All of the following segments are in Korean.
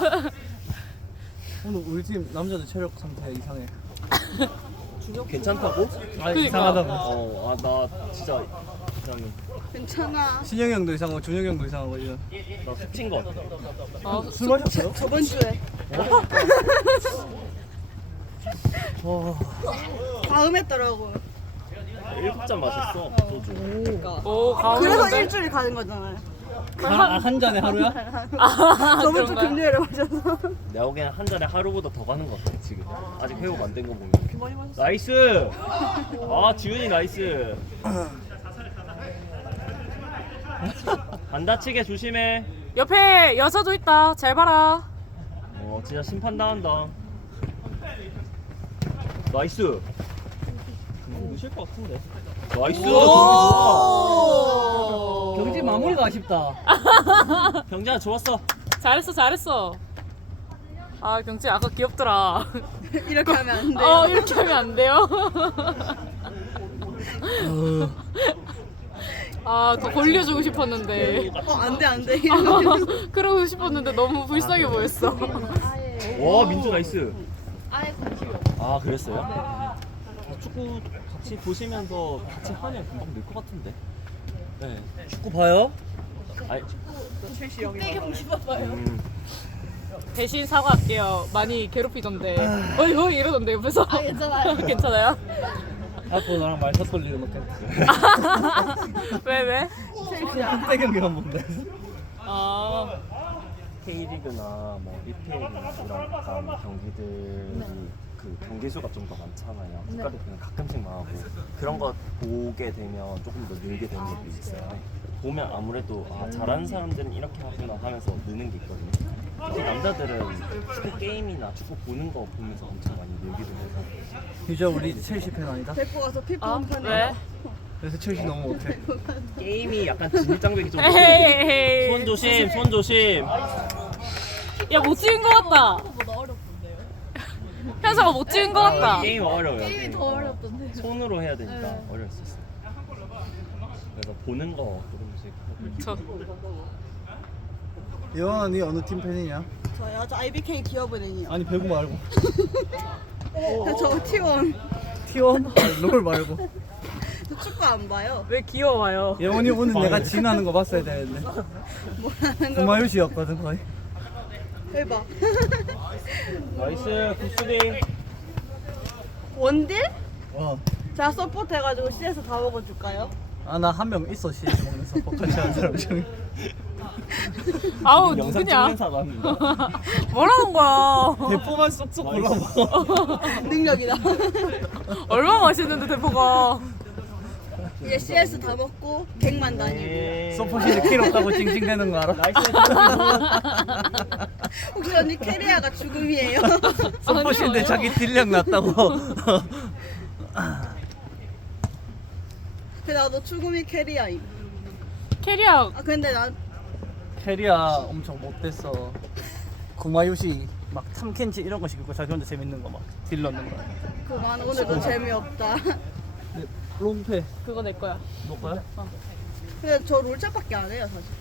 오늘 우리 팀 남자들 체력 상태 이상해. 괜찮다고? 아 그러니까. 이상하다고. 나 진짜 이상해. 괜찮아. 신영이 형도 이상하고 준영이 형도 이상하고 이런. 나 숙친 거 같아. 술 마셨어요? 저번 주에. 다음 했더라고요. 7잔 마셨어. 소주. 오, 그래서 가오는데? 일주일 가는 거잖아요. 한 잔에 하루야? 저번 주 금요일에 마셔서. 내가 보기엔 한 잔에 하루보다 더 가는 것 같아 지금. 아직 회복 안 된 거 보면. 나이스. 아 지훈이 나이스. 안 다치게 조심해. 옆에 여자도 있다. 잘 봐라. 진짜 심판 당한다. 나이스. 무실 것 같은데. 나이스. 경기 마무리가 아쉽다. 경자 좋았어. 잘했어. 아, 경치 아까 귀엽더라. 이렇게 하면 안 돼요. 이렇게 하면 안 돼요. 아, 더 걸려주고 싶었는데. 안 돼. 그러고 싶었는데 너무 불쌍해 보였어. 와 민주 나이스. 아 그랬어요? 축구 같이 보시면서 같이 하면 금방 늘 것 같은데. 네. 축구 봐요? 아니. 그때 경기 봐봐요. 대신 사과할게요. 많이 괴롭히던데. 어이 이러던데 옆에서. 괜찮아요. 괜찮아요? 앞으로 나랑 말 섞을 일은 없겠다. 왜? 그때 경기만 본대. 아, K리그나 뭐 EPL이나 이런 약간 경기들이 그 경기 수가 좀 더 많잖아요. 국가대표는 가끔씩만 하고 그런 거 보게 되면 조금 더 늘게 되는 것도 있어요. 보면 아무래도 잘하는 사람들은 이렇게 하구나 하면서 느는 게 있거든요. 특히 남자들은 축구 게임이나 축구 보는 거 보면서 엄청 많이 늘기도 해서. 유저 우리 첼시 팬 아니다? 데리고 가서 피파 아 한 판에. 왜? 그래서 첼시 너무 못해. 게임이 약간 진입장벽이 좀 에헤이. 손 조심, 손 조심. 야, 못 찍은 거 같다. 현서가 못 찍은 거 같다. 게임 어려워요. 게임이 더 어렵던데. 손으로 해야 되니까 어려울 수 있어요. 그래서 보는 거 조금씩 하고. 저 여원이 어느 팀 팬이냐? 저요? 저 IBK 기업은행이요. 아니 배구 말고. 저 T1. T1? 롤 말고. 저 축구 안 봐요. 왜 귀여워요? 예원이 오늘 내가 진하는 거 봤어야 되는데. 뭐라는 거. 구마유시였거든 거의. 해봐. 나이스 굿수비. 원딜? 어. 자 서포트 해가지고 CS 다 먹어줄까요? 아 나 한 명 있어 CS 먹는 서포 같이 하는 사람 중에. 아우, 영상 누구냐? 찍는 사람인가? 뭐라는 거야? 대포만 쏙쏙 골라봐. 능력이다. 얼마나 맛있는데 대포가. 이제 CS 다 먹고 갱만 다니고. 서포시를 킬 없다고 찡찡대는 거 알아? 나이스. 혹시 언니 캐리아가 죽음이에요? 서포시인데 자기 딜량 낮다고. 근데 나도 죽음이 캐리아임. 캐리아 아 근데 난 캐리아 엄청 못됐어. 구마유시 막 참켄치 이런 거 시키고 자기 혼자 재밌는 거 막 딜 넣는 거. 그만 오늘도 재미없다. 근데 롱패 그거 내 거야. 너 거야? 근데 저 롤챗밖에 안 해요 사실.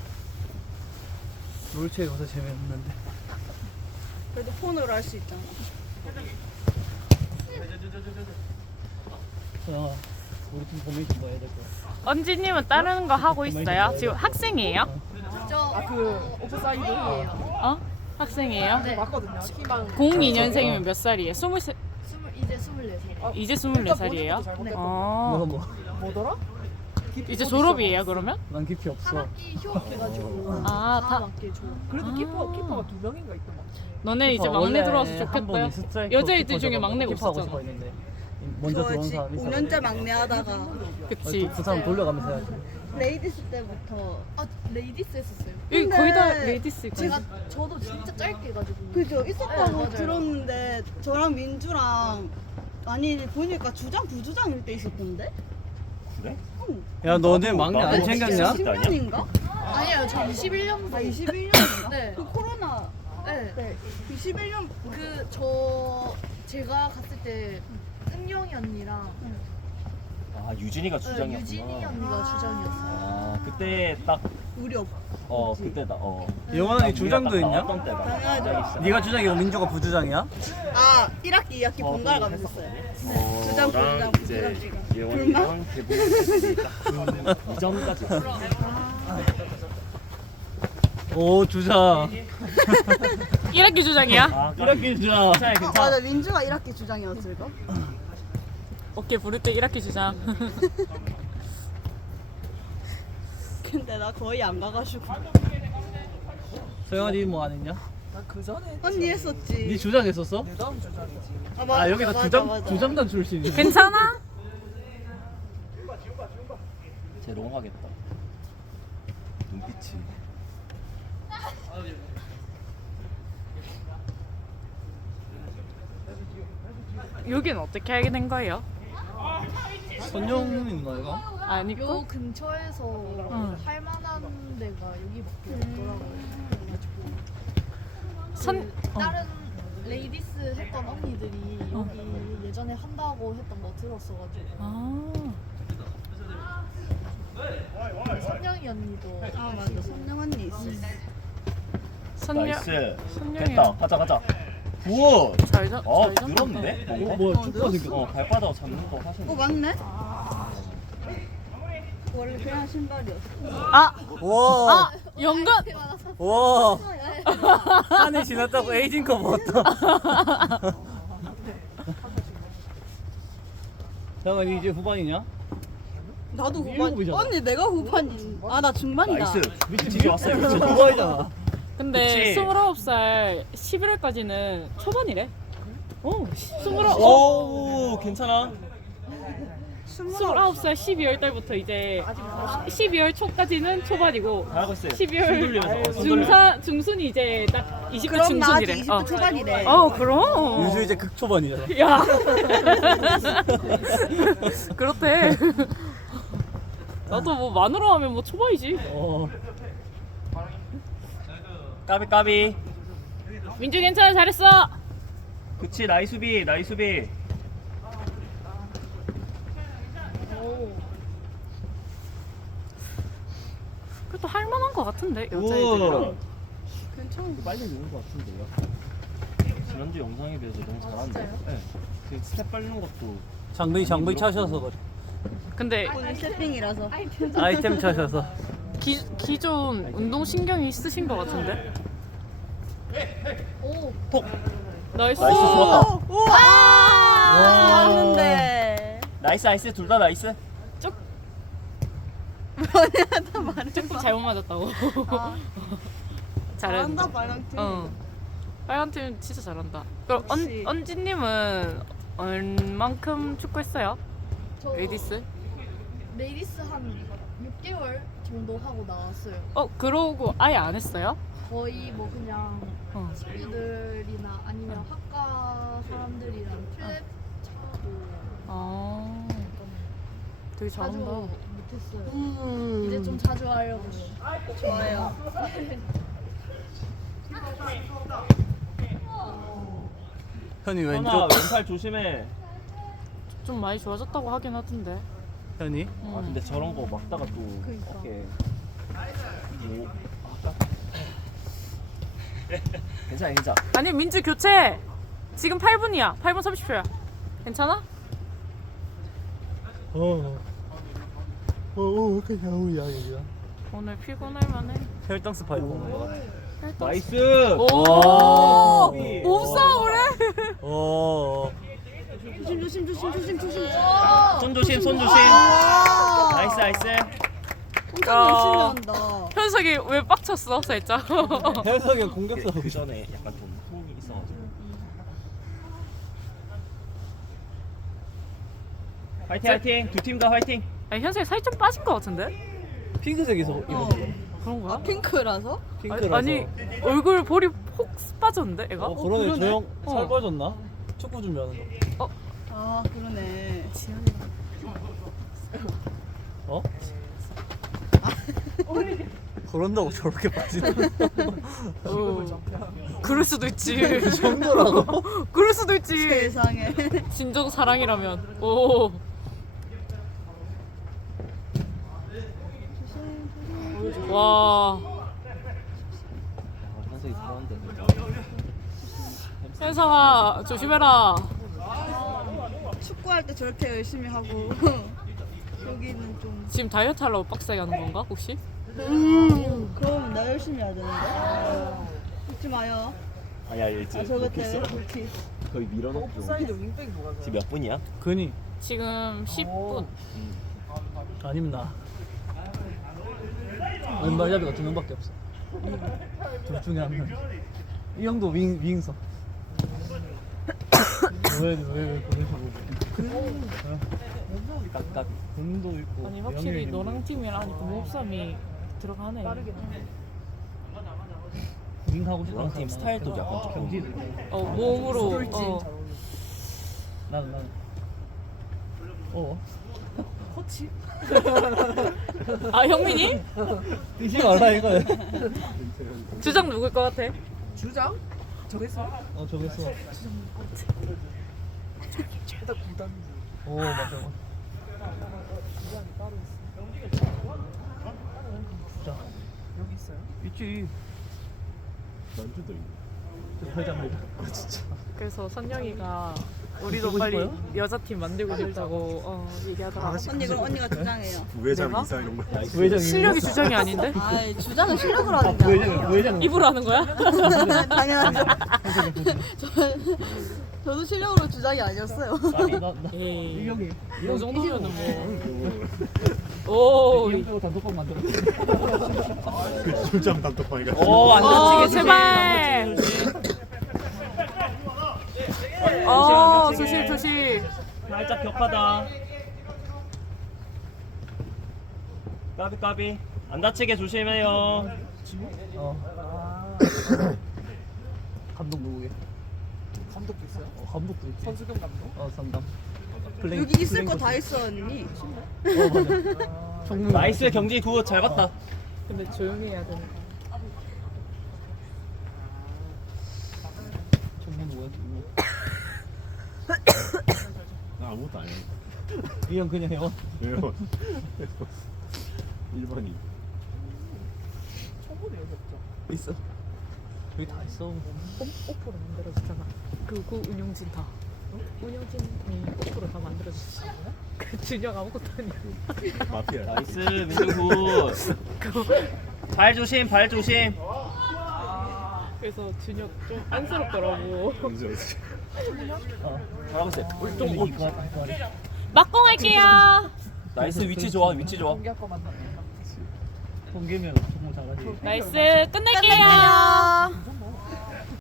롤체 요새 재미없는데. 그래도 폰으로 할 수 있잖아. 어, 우리 팀 고민이 뭐 해야 될 거야? 언지님은 다른 거 하고 있어요? 지금 학생이에요? 저그 오프사이드예요. 어? 학생이에요? 네, 맞거든요. 희망. 02년생이면 몇 살이에요? 23, 이제 24살. 이제 24살이에요? 뭐 뭐? 뭐더라? 이제 졸업이에요, 그러면? 난 깊이 없어. 학기 휴업해가지고 아, 다음 다. 학기에 졸업. 그래도 키퍼가 2명인가 있던 것 같아. 너네 이제 막내 들어와서 좋겠다. 여자애들 중에 막내가 하고 싶어 없었잖아. 했는데 먼저 들어온 저지 사람 있어. 5년째 막내 하다가 그치. 그 사람 돌려가면서 해야지. 레이디스 때부터 아 레이디스 했었어요. 여기 거의 다 근데 레이디스 제가 저도 진짜 짧게 해가지고. 그죠 있었다고 네, 맞아요. 들었는데 저랑 민주랑 아니 보니까 주장 부주장일 때 있었던데? 그래? 응. 야 너네 막내 안 나도 챙겼냐? 진짜 10년인가? 아니에요, 저 21년도. 아 21년인가? 네. 그 코로나 네. 때 21년 제가 갔을 때 은영이 언니랑 유진이가 주장이었구나. 유진이 언니가 주장이었어요. 그때 딱 우리 없. 그때다. 영원히 주장도 있냐? 어떤 때다. 당연하죠. 네가 주장이고 민주가 부주장이야? 아 1학기 2학기 번갈아 가면서 했어요. 주장 부주장 이제 부주장. 예원이랑 대부분 애들이 딱그 이전까지 있어. 오 주장. 1학기 주장이야? 아, 이렇게 주장. 괜찮아, 괜찮아. 맞아 민주가 1학기 주장이었을까? 오케이 부를 때 1학기 주장. 근데 나 거의 안 가가지고. 서영아 니뭐 안 했냐? 언니 했었지. 네 주장 했었어? 아, 맞아, 아 여기서 맞아, 주장 맞아. 주장단 출신이야. 괜찮아? 재롱하겠다. 눈빛이. 여기는 어떻게 알게 된 거예요? 선영인가 이거? 아니고? 요 근처에서 할 만한 데가 여기밖에 없더라고요. 선 다른 레이디스 했던 언니들이 여기 예전에 한다고 했던 거 들었어가지고 아. 선영이 언니도 아 맞아 선영 언니 있었어. 선녀 나이스. 선영이 됐다. 가자. 굿. 잘 잡. 잘 늘었는데? 어 뭐야 축구가 생겼어. 발바닥 잡는 거 하시는 거. 맞네? 원래 그냥 신발이었어. 아, 와. 연근. 와. 한해 지났다고 에이징 거 먹었다. 잠깐 니 이제 후반이냐? 나도 일곱 후반. 이잖아. 언니 내가 후반이지. 아 나 중반이다. 나이스. 미치지 왔어요. 미치지. 후반이잖아. 근데 그치. 29살 11월까지는 초반이래. 오, 29. 오, 괜찮아. 29살 12월 달부터 이제 12월 초까지는 초반이고 잘하고 있어요. 12월 손 돌리면서. 중순이 이제 딱 20대 그럼 나 아직 중순이래. 20대 초반이래. 그럼. 유주 이제 극초반이잖아. 야. 그렇대. 나도 뭐 만으로 하면 뭐 초반이지. 까비. 민주 괜찮아, 잘했어. 그치, 나이수비. 그래도 할 만한 것 같은데 여자애들이랑. 괜찮아. 빨리 느는 것 같은데요. 지난주 영상에 비해서 너무 잘하는데. 네. 그 스텝 밟는 것도 장비 차셔서 그래. 근데 오늘 세핑이라서. 아이템 차셔서. 기존 운동 신경이 있으신 것 같은데. 오 나이스. 나이스, 좋았다. 우와. 좋았는데. 나이스. 둘 다 나이스. 조금 잘못 맞았다고. 아, 잘했는데. 잘한다 빨강팀. 빨간 팀 진짜 잘한다. 그럼 역시. 언지님은 얼만큼 축구했어요? 저 레디스? 레이디스 한 6개월 정도 하고 나왔어요. 그러고 아예 안 했어요? 거의 뭐 그냥 어. 친구들이나 아니면 학과 사람들이랑 플랩 차고 아, 되게 자주 잘한다. 못했어요. 이제 좀 자주 하려고. 좋아요. 현이 현아, 왼쪽. 왼팔 조심해. 좀 많이 좋아졌다고 하긴 하던데. 현이. 아, 근데 저런 거 막다가 또 그러니까. 어깨 뭐 아까 괜찮아. 아니 민주 교체. 지금 8분이야. 8분 30초야. 괜찮아? 어떻게 겨우야 이거. 오늘 피곤할 만해. 혈당 스파이크 보는 거 같아. 나이스. 오! 오! 몸싸움을 해? 오. 조심. 손 조심. 와. 나이스. 엄청 열심히 한다. 현석이 왜 빡쳤어 살짝? 해석이 공격수. 그 전에 약간 좀 호흡이 있어가지고. 화이팅. 두 팀 다 화이팅. 아니 현석이 살이 좀 빠진 것 같은데? 핑크색에서 입었어. 그런 거야? 핑크라서? 핑크라서. 아니 얼굴 볼이 폭 빠졌는데 얘가? 그러네. 그러네. 저 형 살 어. 빠졌나? 축구 준비하는 거. 아 그러네. 어? 그런다고 저렇게 빠지는 그럴 수도 있지. 그 정도라고? 그럴 수도 있지. 세상에. 진정 사랑이라면. 오. 와. 한석이 잘하는데. 현성아 조심해라. 축구할 때 저렇게 열심히 하고 여기는 좀 지금 다이어트 하려고 빡세게 하는 건가 혹시? 그럼 나 열심히 해야 되는데 웃지 마요. 아니 알지. 아 저거 때 그렇지. 거의 밀어넣고. 지금 몇 분이야? 근이 지금 10분. 아니면 나. 왼발잡이가 2명밖에 없어. 둘 중에 한 명. 이 형도 윙서. 왜 그런 식으로? 깍깍. 금도 있고. 아니 확실히 너랑 팀이랑 하니까 몸싸움이 들어가네. 윙 하고 싶어. 너랑 팀 스타일도 약간 조금. 경기도 있고. 몸으로. 나는. 아 형민이? 뛰지 말라 이거. 주장 누굴 것 같아? 주장? 저랬어? 저기서. 오 맞아. 자 여기 있어요? 있지. 만주도 있네. 회장. 그래서 선영이가 우리도 뛰고 빨리 싶어요? 여자팀 만들고 싶다고 얘기하더라고. 언니 그럼 언니가 주장해요. 부회장 내가? 이사 이런 거. 부회장 실력이 주장이 아닌데? 아이 주장은 실력으로 하는 게 아니에요. 부회장. 입으로 하는 거야? 당연하죠. 저도 실력으로 주장이 아니었어요. 나 에이, 형이 이 정도면은 뭐. 오, 이 빼고 단독방 만들어. 출장 단톡방이가. 안 다치게 제발. 조심. 살짝 격하다. 까비. 안 다치게 조심해요. 감독 누구게? 감독도 있어요? 감독도 있지. 선수경 감독? 상담. 여기 있을 거 다 있어 언니. 맞아. 총무. 나이스 경기 굿 잘 봤다. 근데 조용히 해야 되는. 총무 누구야? 나 아무것도 안 해. 이형 그냥 해와. 왜요? 1번이. 초보도 여기 없죠? 있어. 여기 다 있어. 오프로 만들어주잖아. 그 운영진 다. 운영진이 오프로 다 만들어주지. 그 준영 아무것도 아니고. 마피아. 나이스 민주 굿. 발 조심. 그래서 준영 좀 안쓰럽더라고. 잘하고 있어요. 막공 할게요. 나이스 위치 좋아. 공개할 거 맞나? 통계면 정말 잘하지. 나이스 끝낼게요.